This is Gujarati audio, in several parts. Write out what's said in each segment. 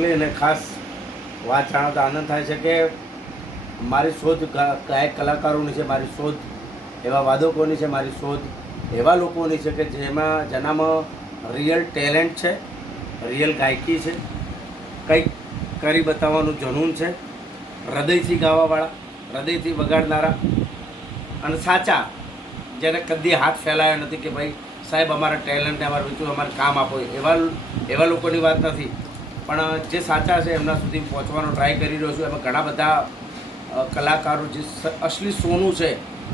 મોકલી અને ખાસ વાત જાણવતા આનંદ થાય છે કે મારી શોધ ગાયક કલાકારોની છે, મારી શોધ એવા વાદકોની છે, મારી શોધ એવા લોકોની છે કે જેમાં, જેનામાં રિયલ ટેલેન્ટ છે રિયલ ગાયકી છે, કંઈક કરી બતાવવાનું જનૂન છે, હૃદયથી ગાવાવાળા, હૃદયથી વગાડનારા અને સાચા, જેને કદી હાથ ફેલાયો નથી કે ભાઈ સાહેબ અમારા ટેલેન્ટને અમારે બીજું અમારે કામ આપો, એવા એવા લોકોની વાત નથી. પણ જે સાચા છે એમના સુધી પહોંચવાનો ટ્રાય કરી રહ્યો છું. એમાં ઘણા બધા કલાકારો જે અસલી સોનું છે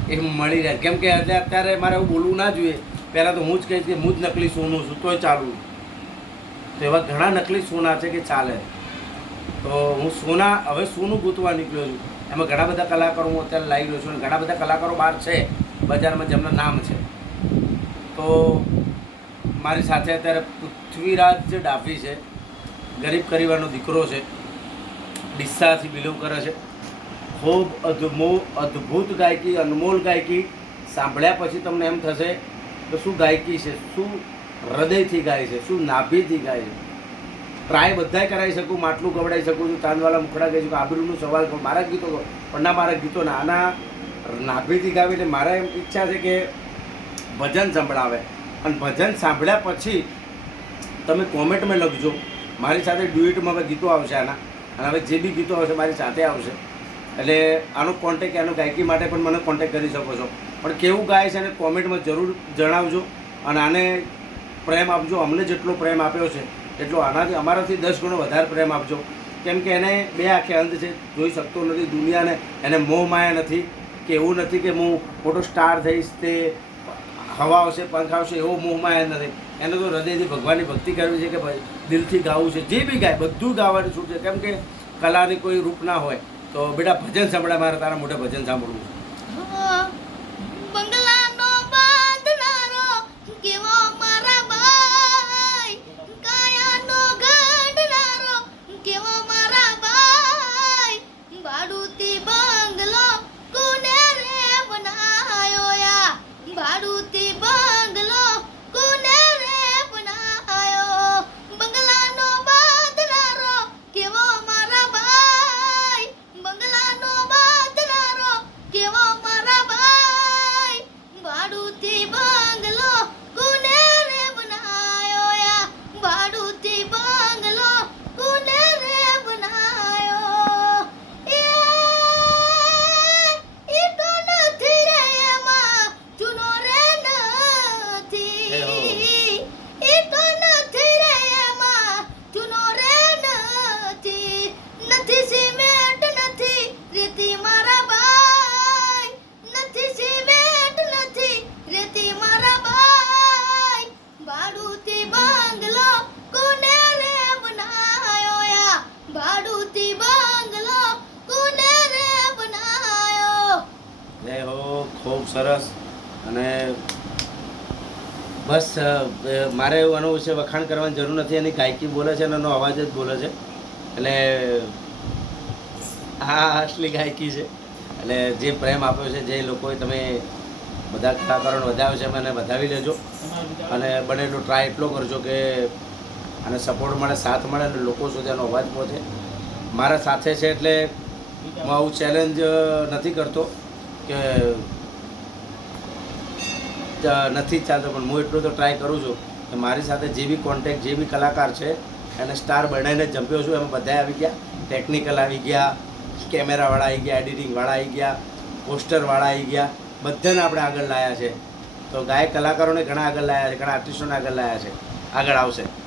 એ મળી રહે. કેમ કે અત્યારે મારે એવું બોલવું ના જોઈએ. પહેલાં તો હું જ કહીશ કે હું જ નકલી સોનું છું, તોય ચાલુ. તો એવા ઘણા નકલી સોના છે કે ચાલે. તો હું સોના, હવે સોનું ગૂંથવા નીકળ્યો છું. એમાં ઘણા બધા કલાકારો હું અત્યારે લાવી રહ્યો છું અને ઘણા બધા કલાકારો બહાર છે. બજારમાં જેમના નામ છે. તો મારી સાથે અત્યારે પૃથ્વીરાજ ડાભી છે. ગરીબ પરિવારનો દીકરો છે. ડિસ્સાથી બિલોંગ કરે છે. ખૂબ અદમો, અદ્ભુત ગાયકી, અનમોલ ગાયકી. સાંભળ્યા પછી તમને એમ થશે કે શું ગાયકી છે? શું હૃદયથી ગાય છે? શું નાભીથી ગાય છે? ટ્રાય બધાય કરાવી શકું, માટલું ગવડાવી શકું છું, તાંદવાલા મુખડા ગઈ છું આબરૂનું સવાલ મારા ગીતો. પણ ના, મારા ગીતો ના આના નાભીથી ગાવે એટલે મારા એમ ઈચ્છા છે કે ભજન સંભળાવે. અને ભજન સાંભળ્યા પછી તમે કોમેન્ટમાં લખજો. મારી સાથે ડ્યુએટમાં હવે ગીતો આવશે આના. અને હવે જે બી ગીતો આવશે મારી સાથે આવશે. એટલે આનો કોન્ટેક આનો ગાયકી માટે પણ મને કોન્ટેક કરી શકો છો. પણ કેવું ગાય છે અને કોમેન્ટમાં જરૂર જણાવજો. અને આને પ્રેમ આપજો. અમને જેટલો પ્રેમ આપ્યો છે, એટલો આનાથી, અમારાથી દસ ગણો વધારે પ્રેમ આપજો. કેમ કે એને બે આંખે અંધ છે, જોઈ શકતો નથી દુનિયાને. એને મોહ માયા નથી, કે એવું નથી કે હું મોટો સ્ટાર થઈશ તે હવા આવશે, પંખ આવશે, એવો મોહમાં આવ્યા નથી. એને તો હૃદયથી ભગવાનની ભક્તિ કરવી છે કે ભાઈ દિલથી ગાવું છે. જે બી ગાય, બધું ગાવાની છૂટ છે? કેમ કે કલાની કોઈ રૂપ ના હોય. તો બેટા ભજન સાંભળે, મારે તારા મોઢે ભજન સાંભળવું ખૂબ સરસ અને બસ મારે એવું આનું વિશે વખાણ કરવાની જરૂર નથી. એની ગાયકી બોલે છે અને એનો અવાજ જ બોલે છે. એટલે આ અસલી ગાયકી છે. એટલે જે પ્રેમ આપ્યો છે, જે લોકોએ તમે બધા કલાકારોને વધાવ્યો છે મને વધાવી લેજો. અને બને એટલો ટ્રાય એટલો કરજો કે અને સપોર્ટ મળે, સાથ મળે અને લોકો સુધી એનો અવાજ પહોંચે. મારા સાથે છે એટલે હું આવું ચેલેન્જ નથી કરતો કે નથી ચાલતો, પણ હું એટલું તો ટ્રાય કરું છું કે મારી સાથે જે બી કોન્ટેક્ટ જે બી કલાકાર છે, એને સ્ટાર બનાવીને જંપ્યો છું. એમાં બધા આવી ગયા. ટેકનિકલ આવી ગયા કેમેરાવાળા આવી ગયા એડિટિંગવાળા આવી ગયા પોસ્ટરવાળા આવી ગયા. બધાને આપણે આગળ લાવ્યા છે. તો ગાયક કલાકારોને ઘણા આગળ લાવ્યા છે, ઘણા આર્ટિસ્ટોને આગળ લાવ્યા છે. આગળ આવશે.